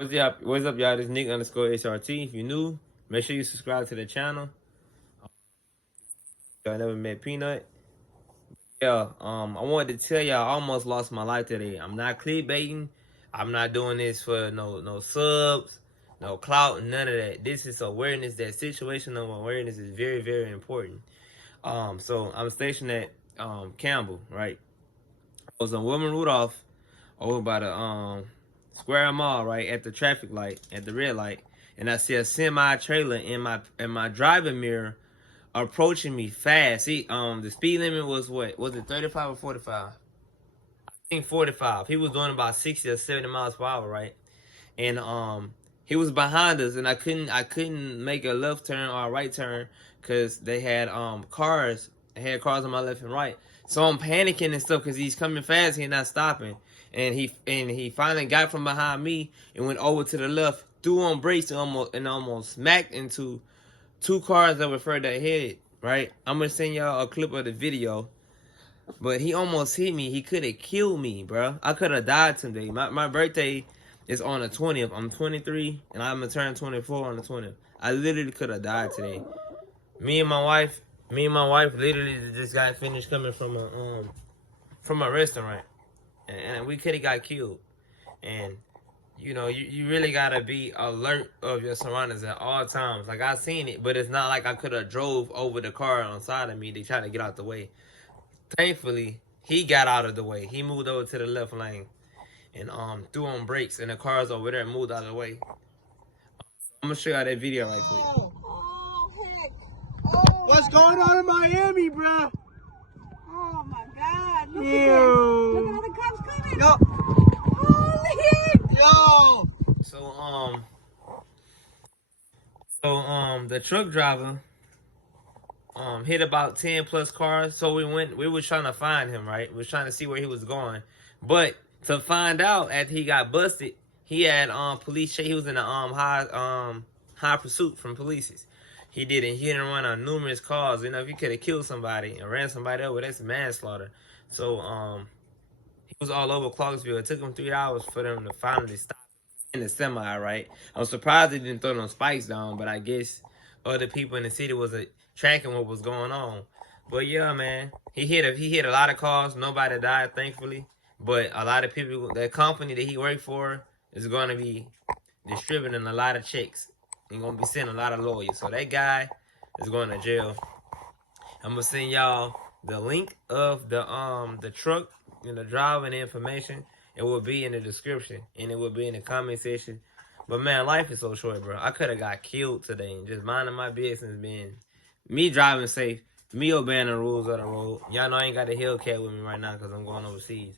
What's up, y'all? This is Nick_SRT. If you're new, make sure you subscribe to the channel. Y'all never met Peanut. Yeah, I wanted to tell y'all I almost lost my life today. I'm not clickbaiting. I'm not doing this for no subs, no clout, none of that. This is awareness. That situational awareness is very, very important. So I'm stationed at Campbell, right? I was on Wilman Rudolph over by the Square Mall, right, at the traffic light, at the red light, and I see a semi trailer in my driving mirror approaching me fast. See, the speed limit was what? Was it 35 or 45? I think 45. He was doing about 60 or 70 miles per hour, right? And he was behind us, and I couldn't make a left turn or a right turn because they had cars. They had cars on my left and right. So I'm panicking and stuff because he's coming fast. He's not stopping, and he finally got from behind me and went over to the left, threw on brakes, and almost smacked into two cars that were further ahead. Right? I'm gonna send y'all a clip of the video. But he almost hit me. He could have killed me, bro. I could have died today. My birthday is on the 20th. I'm 23, and I'm gonna turn 24 on the 20th. I literally could have died today. Me and my wife literally just got finished coming from a restaurant, and we could have got killed. And you know, you really gotta be alert of your surroundings at all times. Like, I seen it, but it's not like I could have drove over the car on the side of me to try to get out the way. Thankfully, he got out of the way. He moved over to the left lane and threw on brakes, and the cars over there moved out of the way. I'm gonna show y'all that video right quick. What's going on in Miami, bro? Oh my God! Look Ew. at this! Look at all the cops coming! Yo. Holy heck! Yo. So the truck driver hit about 10 plus cars. So we were trying to find him, right? We were trying to see where he was going. But to find out, after he got busted, he had police chase. He was in a high pursuit from police. He did a hit and run on numerous cars. You know, if he could have killed somebody and ran somebody over, that's manslaughter. So he was all over Clarksville. It took him 3 hours for them to finally stop in the semi, right? I was surprised they didn't throw no spikes down, but I guess other people in the city was tracking what was going on. But yeah, man, he hit a lot of cars. Nobody died, thankfully. But a lot of people, the company that he worked for is going to be distributing a lot of checks. He's going to be sending a lot of lawyers. So that guy is going to jail. I'm going to send y'all the link of the truck and the driver and the information. It will be in the description, and it will be in the comment section. But man, life is so short, bro. I could have got killed today and just minding my business, being me driving safe, me obeying the rules of the road. Y'all know I ain't got a Hellcat with me right now because I'm going overseas.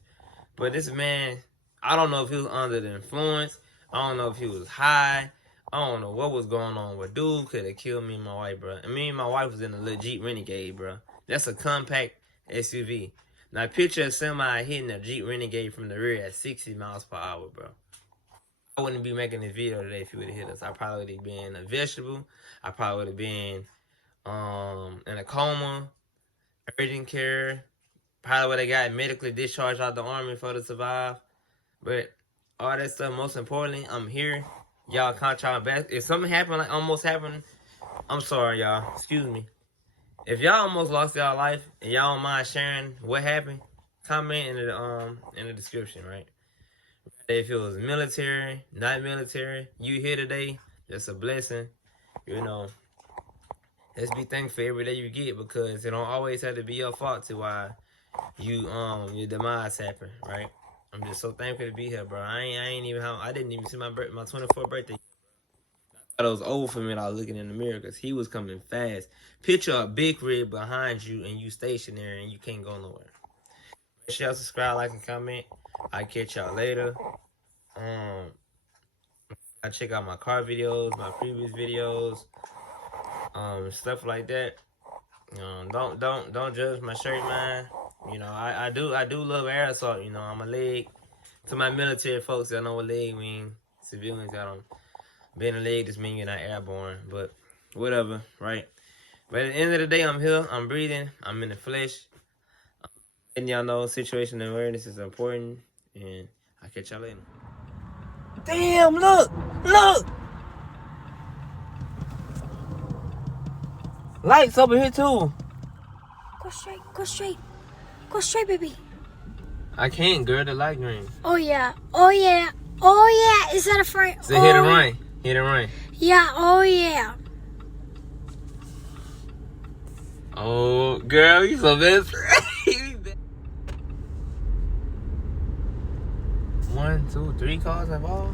But this man, I don't know if he was under the influence. I don't know if he was high. I don't know what was going on. But dude could have killed me and my wife, bro. And me and my wife was in a little Jeep Renegade, bro. That's a compact SUV. Now picture a semi hitting a Jeep Renegade from the rear at 60 miles per hour, bro. I wouldn't be making this video today if he would have hit us. I probably would have been a vegetable. I probably would have been in a coma, urgent care. Probably would have got medically discharged out the army for to survive. But all that stuff, most importantly, I'm here. Y'all count y'all best. If something happened, like almost happened, I'm sorry, y'all. Excuse me. If y'all almost lost y'all life and y'all don't mind sharing what happened, comment in the description, right? If it was military, not military, you here today, that's a blessing. You know, let's be thankful every day you get, because it don't always have to be your fault to why your demise happened, right? I'm just so thankful to be here, bro. I didn't even see my 24th birthday. I thought it was over for me when I was looking in the mirror, because he was coming fast. Picture a big rig behind you and you stationary and you can't go nowhere. Make sure y'all subscribe, like, and comment. I'll catch y'all later. I check out my car videos, my previous videos, stuff like that. Don't judge my shirt, man. You know, I do love air assault. You know, I'm a leg. To my military folks, I know what leg mean. Civilians, I don't. Being a leg just mean you're not airborne, but whatever, right? But at the end of the day, I'm here. I'm breathing. I'm in the flesh. And y'all know situational awareness is important, and I'll catch y'all later. Damn, look. Look. Lights over here, too. Go straight. Go straight. Go straight, baby. I can't, girl. The light green. Oh, yeah. Oh, yeah. Oh, yeah. Is that a frame? So hit and run. Hit and run. Yeah. Oh, yeah. Oh, girl, you so best. 1, 2, 3 cars have all.